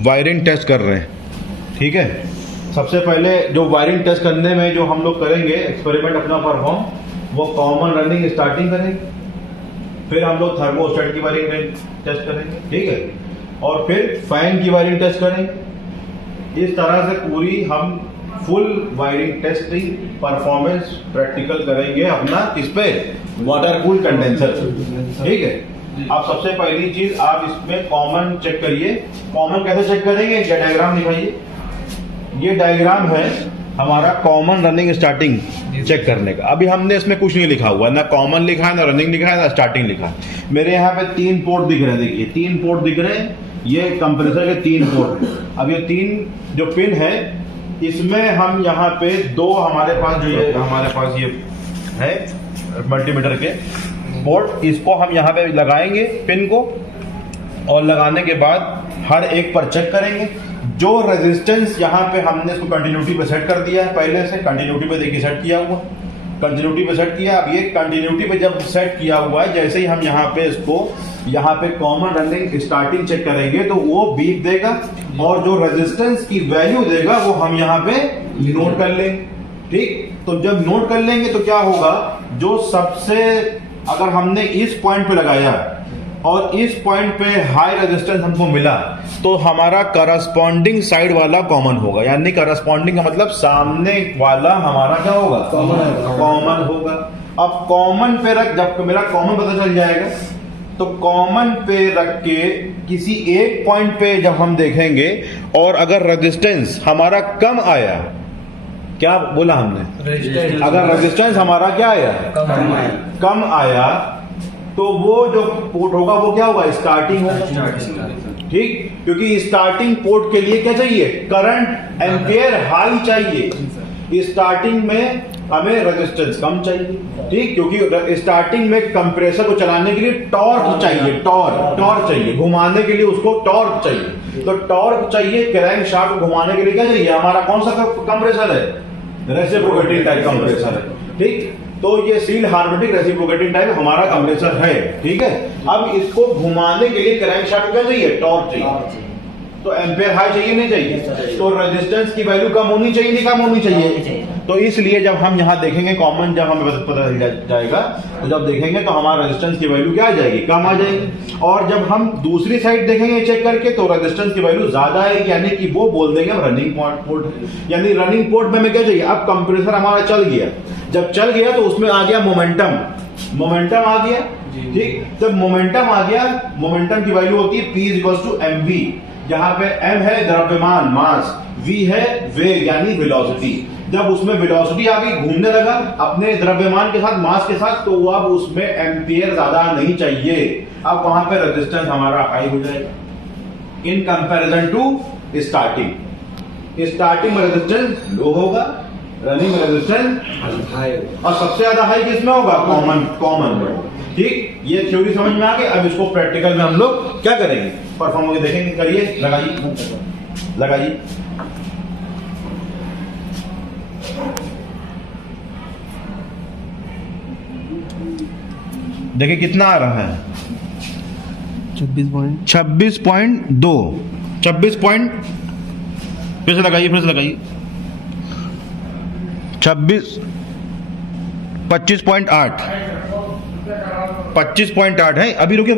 Wiring test कर रहे हैं। ठीक है, सबसे पहले जो वायरिंग टेस्ट करने में जो हम लोग करेंगे एक्सपेरिमेंट अपना परफॉर्म, वो कॉमन रनिंग स्टार्टिंग करेंगे, फिर हम लोग थर्मोस्टेट की वायरिंग टेस्ट करेंगे, ठीक है, और फिर फैन की वायरिंग टेस्ट करेंगे। इस तरह से पूरी हम full wiring testing performance practical करेंगे अपना किस पे, वाटर कूल कंडेंसर। ठीक है, आप सबसे पहली चीज आप इसमें कॉमन चेक करिए। कॉमन कैसे चेक करेंगे, ये डायग्राम दिखाइए। ये डायग्राम है हमारा कॉमन रनिंग स्टार्टिंग चेक करने का। अभी हमने इसमें कुछ नहीं लिखा हुआ, ना कॉमन लिखा है, ना रनिंग लिखा है, ना स्टार्टिंग लिखा है। मेरे यहाँ पे 3 पोर्ट दिख रहे हैं, देखिए 3 पोर्ट दिख रहे हैं, ये कंप्रेसर के 3 पोर्ट। अब ये 3 जो पिन है, इसमें हम यहाँ पे 2 हमारे पास जो ये हमारे पास ये है मल्टीमीटर के पोर्ट, इसको हम यहाँ पे लगाएंगे पिन को, और लगाने के बाद हर एक पर चेक करेंगे। जो रेजिस्टेंस यहाँ पे हमने इसको कंटिन्यूटी पे सेट कर दिया है, पहले से कंटिन्यूटी पे देखिए सेट किया हुआ, कंटिन्यूटी पे सेट किया। अब ये कंटिन्यूटी पे जब सेट किया हुआ है, जैसे ही हम यहाँ पे इसको यहाँ पे कॉमन रनिंग स्टार्टिंग चेक करेंगे तो वो बीप देगा, और जो रेजिस्टेंस की वैल्यू देगा वो हम यहाँ पे नोट कर लेंगे। ठीक, तो जब नोट कर लेंगे तो क्या होगा, जो सबसे अगर हमने इस पॉइंट पे लगाया और इस पॉइंट पे हाई रेजिस्टेंस हमको मिला, तो हमारा करस्पॉन्डिंग साइड वाला कॉमन होगा। यानी करस्पॉन्डिंग का मतलब सामने वाला हमारा क्या होगा, कॉमन होगा। अब कॉमन पे रख, जब मेरा कॉमन पता चल जाएगा, तो कॉमन पे रख के किसी एक पॉइंट पे जब हम देखेंगे और अगर रेजिस्टेंस हमारा कम आया, क्या बोला हमने, अगर रेजिस्टेंस हमारा क्या आया, कम आया, तो वो जो पोर्ट होगा वो क्या होगा, स्टार्टिंग होगा। ठीक, क्योंकि स्टार्टिंग पोर्ट के लिए क्या चाहिए, करंट एम्पियर हाई चाहिए। स्टार्टिंग में हमें रेजिस्टेंस कम चाहिए। ठीक, क्योंकि स्टार्टिंग में कंप्रेसर को चलाने के लिए टॉर्क चाहिए, टॉर्क चाहिए, घुमाने के लिए उसको टॉर्क चाहिए। तो टॉर्क चाहिए, क्रैंक शाफ्ट को घुमाने के लिए क्या चाहिए, हमारा कौन सा कंप्रेसर है, रेसिप्रोकेटिंग टाइप कंप्रेसर है। ठीक, तो ये सील हार्मोनिक रेसिप्रोकेटिंग टाइप हमारा कंप्रेसर है। ठीक है, अब इसको घुमाने के लिए क्रैंक शाफ्ट क्या चाहिए, टॉर्क चाहिए। तो एम्पियर हाई चाहिए नहीं चाहिए, तो रेजिस्टेंस की वैल्यू कम होनी चाहिए नहीं कम होनी चाहिए। तो इसलिए जब हम यहाँ देखेंगे कॉमन, जब हमें पता चल जाएगा, तो जब देखेंगे तो हमारा रेजिस्टेंस की वैल्यू क्या आ जाएगी, कम आ जाएगी। और जब हम दूसरी साइड देखेंगे चेक करके, तो रेजिस्टेंस की वैल्यू ज्यादा आएगी, यानी कि वो बोल देंगे हम रनिंग पोर्ट। यानी रनिंग पोर्ट में हमें क्या चाहिए, अब कंप्रेसर हमारा चल गया, जब चल गया तो उसमें आ गया मोमेंटम आ गया। ठीक, जब मोमेंटम आ गया, मोमेंटम की वैल्यू होती है P=mv, जहां पे m है द्रव्यमान मास, v है वेग यानी वेलोसिटी। जब उसमें वेलोसिटी आ गई, घूमने लगा अपने द्रव्यमान के साथ, मास के साथ, तो अब उसमें एम्पियर ज्यादा नहीं चाहिए। अब वहां पे रेजिस्टेंस हमारा हाई हो जाएगा इन कंपैरिजन टू स्टार्टिंग में रेजिस्टेंस लो होगा, रनिंग में रेजिस्टेंस हाई, और सबसे ज्यादा हाई किसमें होगा, कॉमन में। ठीक, ये थ्योरी समझ में आ गई। अब इसको प्रैक्टिकल में हम लोग क्या करेंगे, परफॉर्म होकर देखेंगे। करिए, लगाइए। देखिए कितना आ रहा है, 26.2 26 पॉइंट, फिर से लगाइए 25.8 है। अभी रुकिए,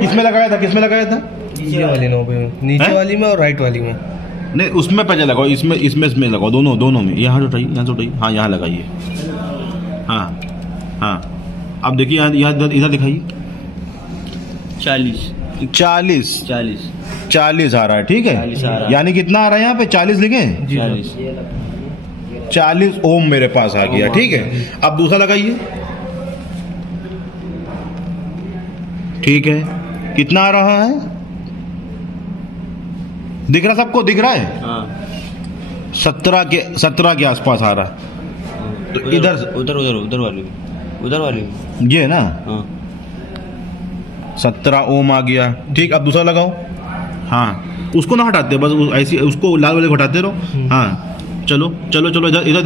किसमें लगाया था नीचे वाली नोब में, नीचे वाली में और राइट वाली में नहीं, उसमें पहले लगाओ, इसमें लगाओ, दोनों में। यहाँ से उठाइए, हाँ यहाँ लगाइए, हाँ। अब देखिए यहाँ इधर दिखाइए, 40 आ रहा है। ठीक है, यानी कितना आ रहा है यहाँ पे, 40 लिखे, 40 ओम मेरे पास आ गया। ठीक है, अब दूसरा लगाइए। ठीक है, कितना आ रहा है, दिख रहा, सबको दिख रहा है, 17 के आसपास आ रहा है। तो उधर वाली ये है ना, 17 ओम आ गया। ठीक, अब दूसरा लगाओ, हाँ, उसको ना हटाते, बस ऐसी उसको लाल वाले को हटाते रहो। हाँ, चलो, इधर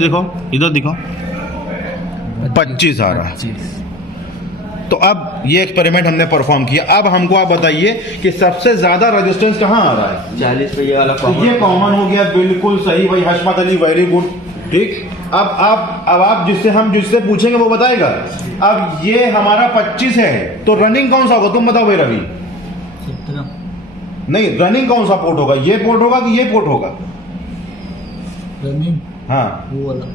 दिखाओ, 25 आ रहा है। तो तो अब ये एक्सपेरिमेंट हमने परफॉर्म किया। अब हमको आप बताइए कि सबसे ज्यादा रेजिस्टेंस कहाँ आ रहा है? 40 पे ये वाला तो ये कॉमन हो गया, बिल्कुल सही भाई हशमत अली, वेरी गुड। ठीक, अब आप जिससे पूछेंगे वो बताएगा। अब ये हमारा 25 है, तो रनिंग कौन सा होगा? तुम बताओ भाई रवि। नहीं, रनिंग कौन सा पोर्ट होगा? ये पोर्ट होगा कि ये पोर्ट होगा? रनिंग हाँ, वो वाला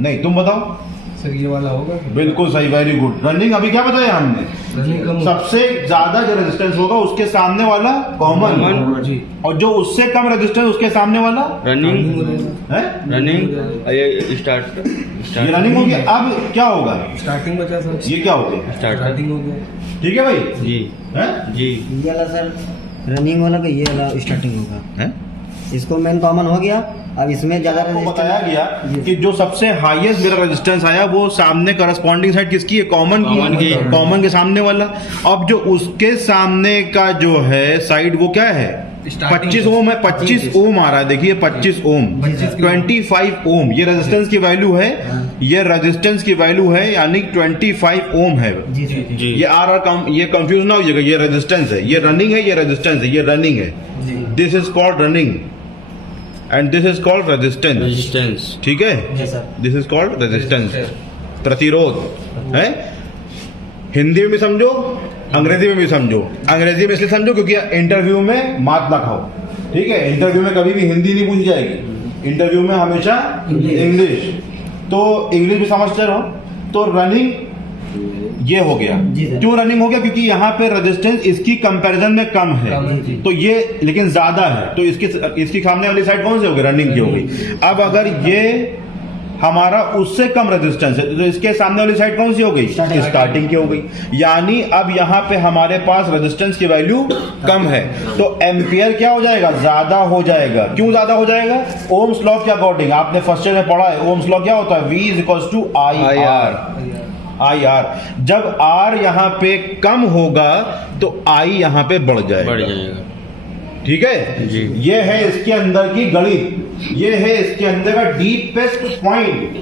नहीं तुम बताओ। सर ये वाला होगा। बिल्कुल सही, वेरी गुड। रनिंग अभी क्या बताया हमने? रनिंग कम सबसे ज्यादा जो रेजिस्टेंस होगा उसके सामने वाला कॉमन, जी। और जो उससे कम रेजिस्टेंस उसके सामने वाला रनिंग है। रनिंग ये स्टार्ट ये रनिंग हो गया। अब क्या होगा? स्टार्टिंग बचा सर। ये क्या हो गया? स्टार्टिंग हो गया। ठीक है भाई, जी है जी। ये वाला सर रनिंग वाला का ये वाला स्टार्टिंग होगा, है? इसको मेन कॉमन हो गया। अब इसमें ज्यादा आपको बताया गया कि जो सबसे हाईएस्ट मेरा रेजिस्टेंस आया वो सामने करस्पॉन्डिंग साइड किसकी है? कॉमन की। कॉमन के सामने वाला। अब जो उसके सामने का जो है साइड वो क्या है? Starting 25 ओम है। 25 ओम आ रहा है, देखिए 25 ओम, 25 ओम ये रेजिस्टेंस की वैल्यू है। ये रेजिस्टेंस की वैल्यू है, यानी 25 ओम है। जी जी जी ये ये कंफ्यूज ना होइएगा, ये रेजिस्टेंस है, ये रनिंग है, ये रेजिस्टेंस है, ये रनिंग है। This is called running and this is called resistance. Resistance. ठीक है, जी sir. This is called resistance, प्रतिरोध है। हिंदी में भी समझो, अंग्रेजी में भी समझो। अंग्रेजी में इसलिए समझो क्योंकि इंटरव्यू में मात ना खाओ। ठीक है, इंटरव्यू में कभी भी हिंदी नहीं पूछी जाएगी, इंटरव्यू में हमेशा इंग्लिश। तो इंग्लिश भी समझते रहो। तो रनिंग ये हो गया। जी सर। क्यों रनिंग हो गया? क्योंकि यहाँ पे रेजिस्टेंस इसकी कंपैरिजन में कम है, कम है, जी। तो ये लेकिन ज्यादा है, तो इसकी सामने वाली साइड कौन सी होगी? रनिंग की होगी। अब अगर ये हमारा उससे कम रेजिस्टेंस है तो इसके सामने वाली साइड कौन सी हो गई? स्टार्टिंग की हो गई। यानी अब यहाँ पे हमारे पास रेजिस्टेंस की वैल्यू कम है, तो एम्पियर क्या हो जाएगा? ज्यादा हो जाएगा। क्यों ज्यादा हो जाएगा? ओम्स लॉ के अकॉर्डिंग आपने फर्स्ट ईयर में पढ़ा है, ओम्स लॉ क्या होता है? V is equal to I R. जब R यहाँ पे कम होगा तो I यहाँ पे बढ़ बढ़ जाएगा। जाएगा। ठीक है जी। ये है इसके अंदर की गणित, ये है इसके अंदर का डीपेस्ट पॉइंट।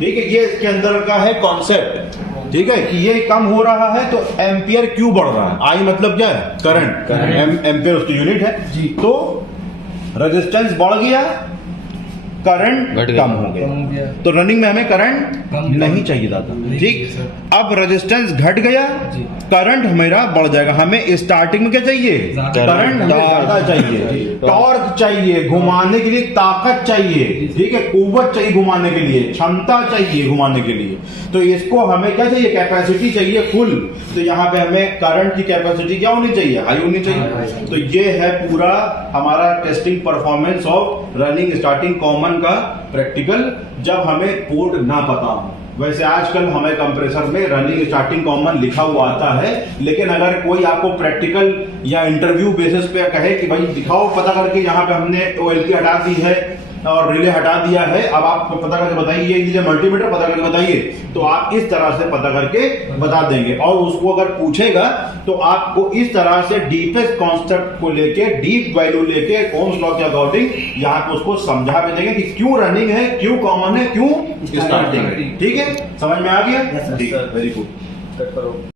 ठीक है, ये इसके अंदर का है कॉन्सेप्ट। ठीक है, कि ये कम हो रहा है तो एम्पियर क्यों बढ़ रहा है? आई मतलब क्या है? करंट। एम्पियर उसकी यूनिट है जी। तो रेजिस्टेंस बढ़ गया, करंट घट गया। कम हो गया। कम हो गया। तो रनिंग में हमें करंट कम नहीं चाहिए दादा। नहीं ठीक, चाहिए सर। अब रेजिस्टेंस घट गया, जी। करंट मेरा बढ़ जाएगा। हमें स्टार्टिंग में क्या चाहिए? ज्यादा। करंट हमें ज्यादा चाहिए, टॉर्क चाहिए, घुमाने के लिए ताकत चाहिए। ठीक है, कुव्वत चाहिए घुमाने के लिए, क्षमता चाहिए घुमाने के लिए। तो इसको हमें क्या चाहिए? कैपेसिटी चाहिए फुल। तो यहाँ पे हमें करंट की कैपेसिटी क्या होनी चाहिए? हाई होनी चाहिए। तो ये है पूरा हमारा testing performance of running starting common का प्रैक्टिकल, जब हमें पोर्ट ना पता हो। वैसे आजकल हमें कंप्रेसर में रनिंग स्टार्टिंग कॉमन लिखा हुआ आता है, लेकिन अगर कोई आपको प्रैक्टिकल या इंटरव्यू बेसिस पे कहे कि भाई दिखाओ पता करके यहाँ पे हमने OLP हटा दी है और रिले हटा दिया है, अब आप पता करके बताइए, ये लीजिए मल्टीमीटर पता करके बताइए, तो आप इस तरह से पता करके बता देंगे। और उसको अगर पूछेगा तो आपको इस तरह से डीपेस्ट कॉन्सेप्ट को लेके, डीप वैल्यू लेके, ओम्स लॉ के अकॉर्डिंग यहाँ पे उसको समझा भी देंगे कि क्यों रनिंग है, क्यों कॉमन है, क्यों स्टार्टिंग है। ठीक है, समझ में आ गया? Yes, sir. ठीक है, वेरी गुड।